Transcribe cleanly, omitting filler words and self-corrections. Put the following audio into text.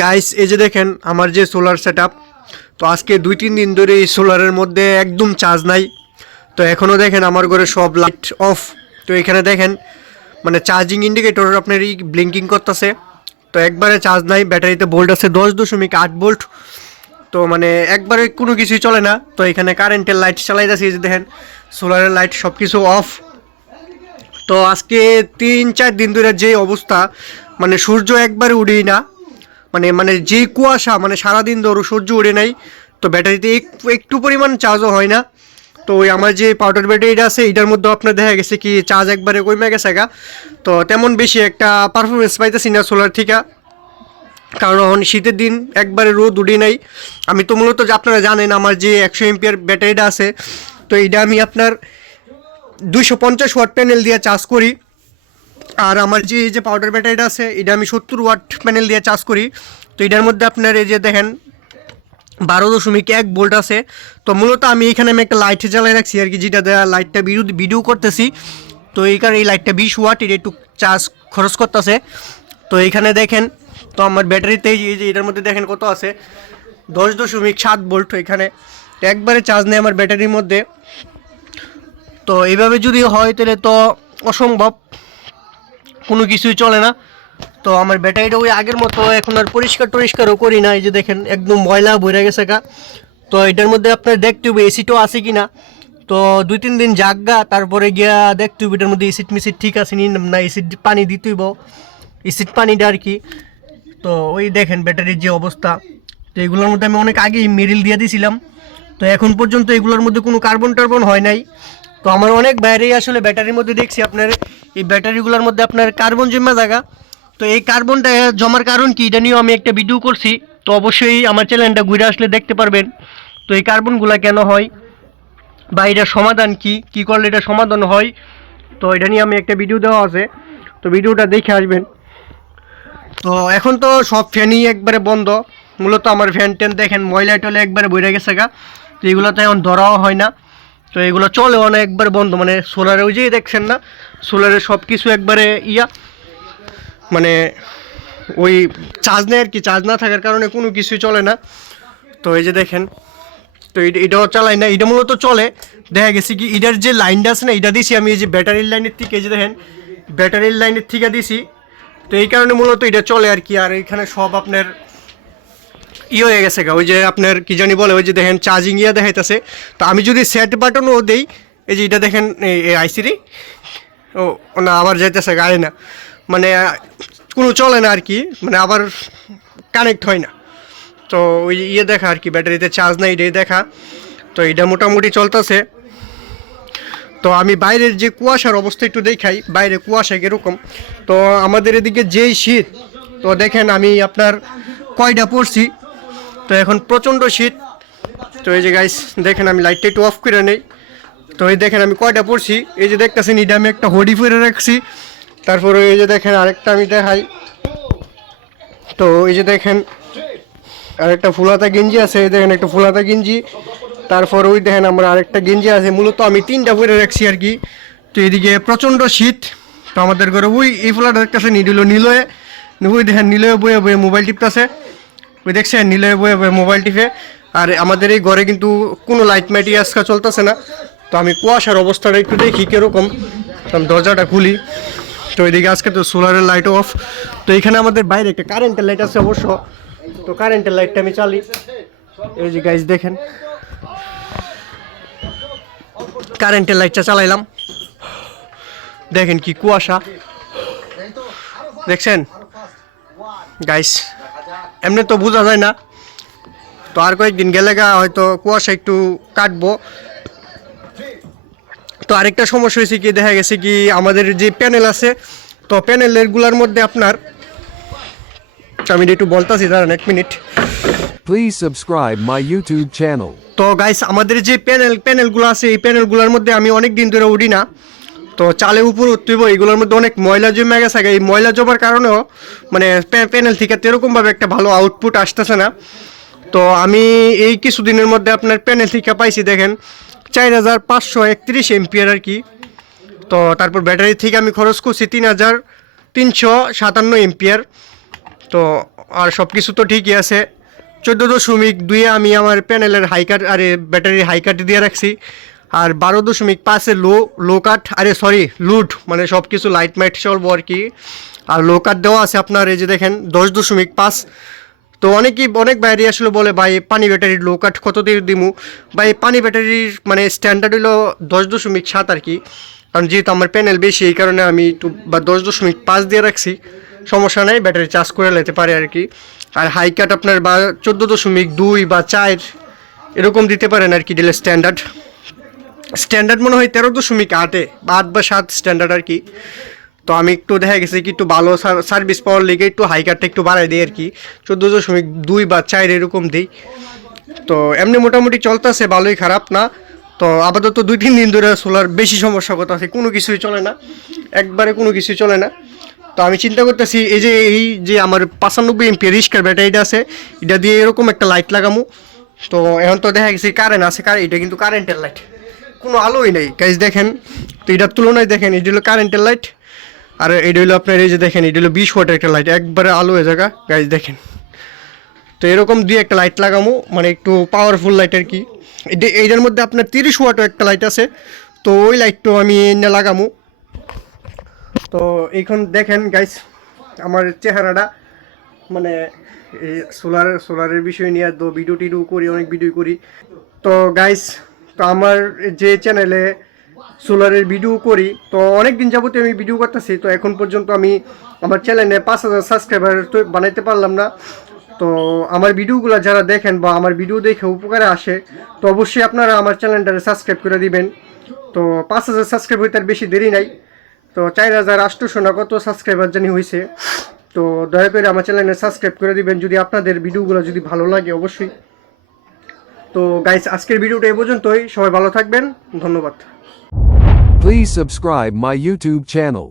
Guys এই যে দেখেন আমার যে সোলার সেটআপ, তো আজকে 2-3 দিন ধরে এই সোলারের মধ্যে একদম চার্জ নাই। তো এখনও দেখেন আমার ঘরে সব লাইট অফ। তো এখানে দেখেন মানে চার্জিং ইন্ডিকেটর আপনার এই ব্লিঙ্কিং করতেছে। তো একবারে চার্জ নাই, ব্যাটারিতে ভোল্ট আছে 10.8 ভোল্ট। তো মানে একবারে কোনো কিছুই চলে না। তো এখানে কারেন্টের লাইট চালাইতেছি, এই যে দেখেন সোলারের লাইট সব কিছু অফ। তো আজকে 3-4 দিন ধরে যে অবস্থা, মানে সূর্য একবারে উঠেই না, মানে মানে যে কুয়াশা, মানে সারাদিন ধরো সূর্য উঠে নাই। তো ব্যাটারিতে একটু পরিমাণ চার্জও হয় না। তো ওই আমার যে পাউডার ব্যাটারিটা আছে এটার মধ্যে আপনার দেখা গেছে কি চার্জ একবারে কমে গেছে গা। তো তেমন বেশি একটা পারফরমেন্স পাইতেছি না সোলার থেকে, কারণ শীতের দিন একবারে রোদ উঠে নাই। আমি তো মূলত আপনারা জানেন আমার যে 100 এমপিয়ার ব্যাটারিটা আছে, তো এইটা আমি আপনার 250 ওয়াট প্যানেল দিয়ে চার্জ করি। আর আমার যে এই যে পাউডার ব্যাটারিটা আছে এটা আমি 70 ওয়াট প্যানেল দিয়ে চার্জ করি। তো এটার মধ্যে আপনার এই যে দেখেন 12.1 ভোল্ট আছে। তো মূলত আমি এখানে একটা লাইট জ্বালাই রাখছি আর কি, যেটা দেওয়া লাইটটা ভিডিও করতেছি। তো এই কারণে এই লাইটটা 20 ওয়াট, এটা একটু চার্জ খরচ করতেছে। তো এইখানে দেখেন, তো আমার ব্যাটারিতে এই যে এটার মধ্যে দেখেন কত আছে, 10.7 ভোল্ট। এখানে একবারে চার্জ নেই আমার ব্যাটারির মধ্যে। তো এইভাবে যদি হয় তাহলে তো অসম্ভব, কোনো কিছুই চলে না। তো আমার ব্যাটারিটা ওই আগের মতো এখন আর পরিষ্কারও করি না। এই যে দেখেন একদম ময়লা ভরে গেছে গা। তো এটার মধ্যে আপনার দেখতে হবে এসিটাও আছে কি না। তো 2-3 দিন জাগা, তারপরে গিয়া দেখতে হবে এটার মধ্যে এসিড মিসিড ঠিক আছে নি না, এসিড পানি দিতেইব, এসিড পানিটা আর কি। তো ওই দেখেন ব্যাটারির যে অবস্থা। তো এগুলোর মধ্যে আমি অনেক আগেই মেরিল দিয়ে দিয়েছিলাম। তো এখন পর্যন্ত এগুলোর মধ্যে কোনো কার্বন টার্বন হয় নাই। তো আমার অনেক বাইরেই আসলে ব্যাটারির মধ্যে দেখছি আপনার এই ব্যাটারিগুলোর মধ্যে আপনার কার্বন জমা জায়গা। তো এই কার্বনটা জমার কারণ কি, এটা নিয়েও আমি একটা ভিডিও করছি। তো অবশ্যই আমার চ্যানেলটা ঘুরে আসলে দেখতে পারবেন। তো এই কার্বনগুলা কেন হয় বা এটার সমাধান কি, কি করলে এটা সমাধান হয়, তো এটা নিয়ে আমি একটা ভিডিও দেওয়া আছে। তো ভিডিওটা দেখে আসবেন। তো এখন তো সব ফ্যানই একবারে বন্ধ। মূলত আমার ফ্যান ট্যান দেখেন ময়লা টয়লা একবারে বইরে গেছে গা। তো এগুলো তো এখন ধরাও হয় না। তো এগুলো চলেও না, একবার বন্ধ। মানে সোলারে ওই যে দেখছেন না, সোলারে সব কিছু একবারে মানে ওই চার্জ নেই আর কি, চার্জ না থাকার কারণে কোনো কিছুই চলে না। তো এই যে দেখেন, তো এটাও চালাই না, এটা মূলত চলে। দেখা গেছে কি এটার যে লাইনটা আছে না, এটা দিছি আমি এই যে ব্যাটারির লাইনের থেকে, এই যে দেখেন ব্যাটারির লাইনের থেকে দিছি। তো এই কারণে মূলত এটা চলে আর কি। আর এখানে সব আপনার হয়ে গেছে গা, ওই যে আপনার কি জানি বলে, ওই যে দেখেন চার্জিং দেখাইতেছে। তো আমি যদি সেট বাটনও দেই, এই যে এটা দেখেন আইসিরি ও না আবার যাইতেছে গাড়ি না, মানে কোনো চলে না আর কি, মানে আবার কানেক্ট হয় না। তো ওই দেখা আর কি, ব্যাটারিতে চার্জ নাই এটাই দেখা। তো এটা মোটামুটি চলতেছে। তো আমি বাইরের যে কুয়াশার অবস্থা একটু দেখাই, বাইরে কুয়াশা কীরকম। তো আমাদের এদিকে যেই শীত, তো দেখেন আমি আপনার কয়টা পড়ছি। তো এখন প্রচণ্ড শীত। তো এই যে গাইস দেখেন আমি লাইটটা একটু অফ করে নেই। তো এই দেখেন আমি কয়টা পড়ছি, এই যে দেখতেছেন এটা আমি একটা হুডি পরে রাখছি। তারপরে এই যে দেখেন আরেকটা আমি দেখাই। তো এই যে দেখেন আরেকটা ফুলাতা গেঞ্জি আছে, এই দেখেন একটা ফুলাতা গেঞ্জি। তারপর ওই দেখেন আমার আরেকটা গেঞ্জি আছে। মূলত আমি 3টা পরে রাখছি আর কি। তো এদিকে প্রচণ্ড শীত। তো আমাদের ঘরে ওই এই ফুলাটা দেখতেছে নিলয়ে, ওই দেখেন নিলয়ে বয়ে বয়ে মোবাইল টিপতেছে। ওই দেখছেন নিলয়ে বয়ে বয়ে মোবাইল টিপে। আর আমাদের এই ঘরে কিন্তু কোনো লাইট মাইটই আজকাল চলতেছে না। তো আমি কুয়াশার অবস্থাটা একটু দেখি কীরকম। আমি দরজাটা খুলি। তো এদিকে আজকে তো সোলারের লাইটও অফ। তো এখানে আমাদের বাইরে একটা কারেন্টের লাইট আছে অবশ্য। তো কারেন্টের লাইটটা আমি চালি। এই যে গাইজ দেখেন কারেন্টের লাইটটা চালাইলাম, দেখেন কি কুয়াশা দেখছেন গাইস, এমনি তো বোঝা যায় না। তো আর কয়েকদিন গেলে হয়তো কুয়াশা একটু কাটবো। তো আরেকটা সমস্যা হয়েছে কি, দেখা গেছে কি আমাদের যে প্যানেল আছে, তো প্যানেলেরগুলোর মধ্যে আপনার, আমি একটু বলতেছি দাঁড়ান 1 minute. Please subscribe my YouTube channel. তো গাইস আমাদের যে প্যানেলগুলো আছে, এই প্যানেলগুলোর মধ্যে আমি অনেক দিন ধরে উঠি না। তো চালে উপর উঠতেইব, এইগুলোর মধ্যে অনেক ময়লা জমে গেছে। এই ময়লা জমার কারণেও মানে প্যানেল থেকে এরকমভাবে একটা ভালো আউটপুট আসতেছে না। তো আমি এই কিছুদিনের মধ্যে আপনার প্যানেল থেকে পাইছি দেখেন 4531 এমপিয়ার আর কি। তো তারপর ব্যাটারি থেকে আমি খরচ করছি 3357 এমপিয়ার। তো আর সব কিছু তো ঠিকই আছে। 14.2 আমি আমার প্যানেলের হাইকাট আরে ব্যাটারির হাইকাট দিয়ে রাখছি। আর 12.5 লো কাট আরে সরি লুড, মানে সব কিছু লাইট মাইট চলবো আর কি। আর লো কাট দেওয়া আছে আপনার, এই যে দেখেন 10.5। তো অনেক বাইরে আসলে বলে ভাই পানি ব্যাটারির লো কাট কত দিয়ে দিমু। ভাই পানি ব্যাটারির মানে স্ট্যান্ডার্ড হলো 10.7 আর কি, কারণ যেহেতু আমার প্যানেল বেশি এই কারণে আমি একটু বা 10.5 দিয়ে রাখছি। সমস্যা নেই, ব্যাটারি চার্জ করে নিতে পারে আর কি। আর হাই কাট আপনার বা 14.2 বা 4 এরকম দিতে পারেন আর কি, দিলে স্ট্যান্ডার্ড মনে হয় 13.8 বা 8 বা 7 স্ট্যান্ডার্ড আর কি। তো আমি একটু দেখা গেছে কি একটু ভালো সার্ভিস পাওয়ার লেগে একটু হাই কাটটা একটু বাড়াই দিই আর কি, 14.2 বা 4 এরকম দিই। তো এমনি মোটামুটি চলতেছে, ভালোই খারাপ না। তো আপাতত 2-3 দিন ধরে সোলার বেশি সমস্যা করতেছে, কোনো কিছুই চলে না, একবারে কোনো কিছুই চলে না। তো আমি চিন্তা করতেছি এই যে আমার 95 এমপি রিস্কার ব্যাটারিটা আছে, এটা দিয়ে এরকম একটা লাইট লাগামু। তো এখন তো দেখা গেছে কারেন্ট আছে, এটা কিন্তু কারেন্টের লাইট, কোনো আলোই নেই গাইজ দেখেন। তো এটার তুলনায় দেখেন এটা হলো কারেন্টের লাইট, আর এটা হলো আপনার এই যে দেখেন এটা হলো 20 ওয়াটের একটা লাইট, একবারে আলো হয়ে জায়গা গাইজ দেখেন। তো এরকম দিয়ে একটা লাইট লাগামো, মানে একটু পাওয়ারফুল লাইট আর কি। এইটার মধ্যে আপনার 30 ওয়াটও একটা লাইট আছে, তো ওই লাইটটাও আমি এনে লাগামো। তো এখন দেখেন গাইস আমার চেহারাটা, মানে এই সোলারের বিষয় নিয়ে তো ভিডিও টিডিও করি, অনেক ভিডিও করি। তো গাইস, তো আমার যে চ্যানেলে সোলারের ভিডিও করি, তো অনেক দিন যাবতীয় আমি ভিডিও করতেছি, তো এখন পর্যন্ত আমি আমার চ্যানেলে 5000 সাবস্ক্রাইবার তো বানাইতে পারলাম না। তো আমার ভিডিওগুলো যারা দেখেন বা আমার ভিডিও দেখে উপকারে আসে, তো অবশ্যই আপনারা আমার চ্যানেলটাকে সাবস্ক্রাইব করে দিবেন। তো 5000 সাবস্ক্রাইব হইতে আর বেশি দেরি নাই। তো 4800 না কত সাবস্ক্রাইবার জানি হয়েছে। তো দয়া করে আমার চ্যানেলে সাবস্ক্রাইব করে দিবেন যদি আপনাদের ভিডিওগুলো যদি ভালো লাগে অবশ্যই। তো গাইস, আজকের ভিডিওটা এই পর্যন্তই, সবাই ভালো থাকবেন, ধন্যবাদ। Please subscribe my YouTube channel.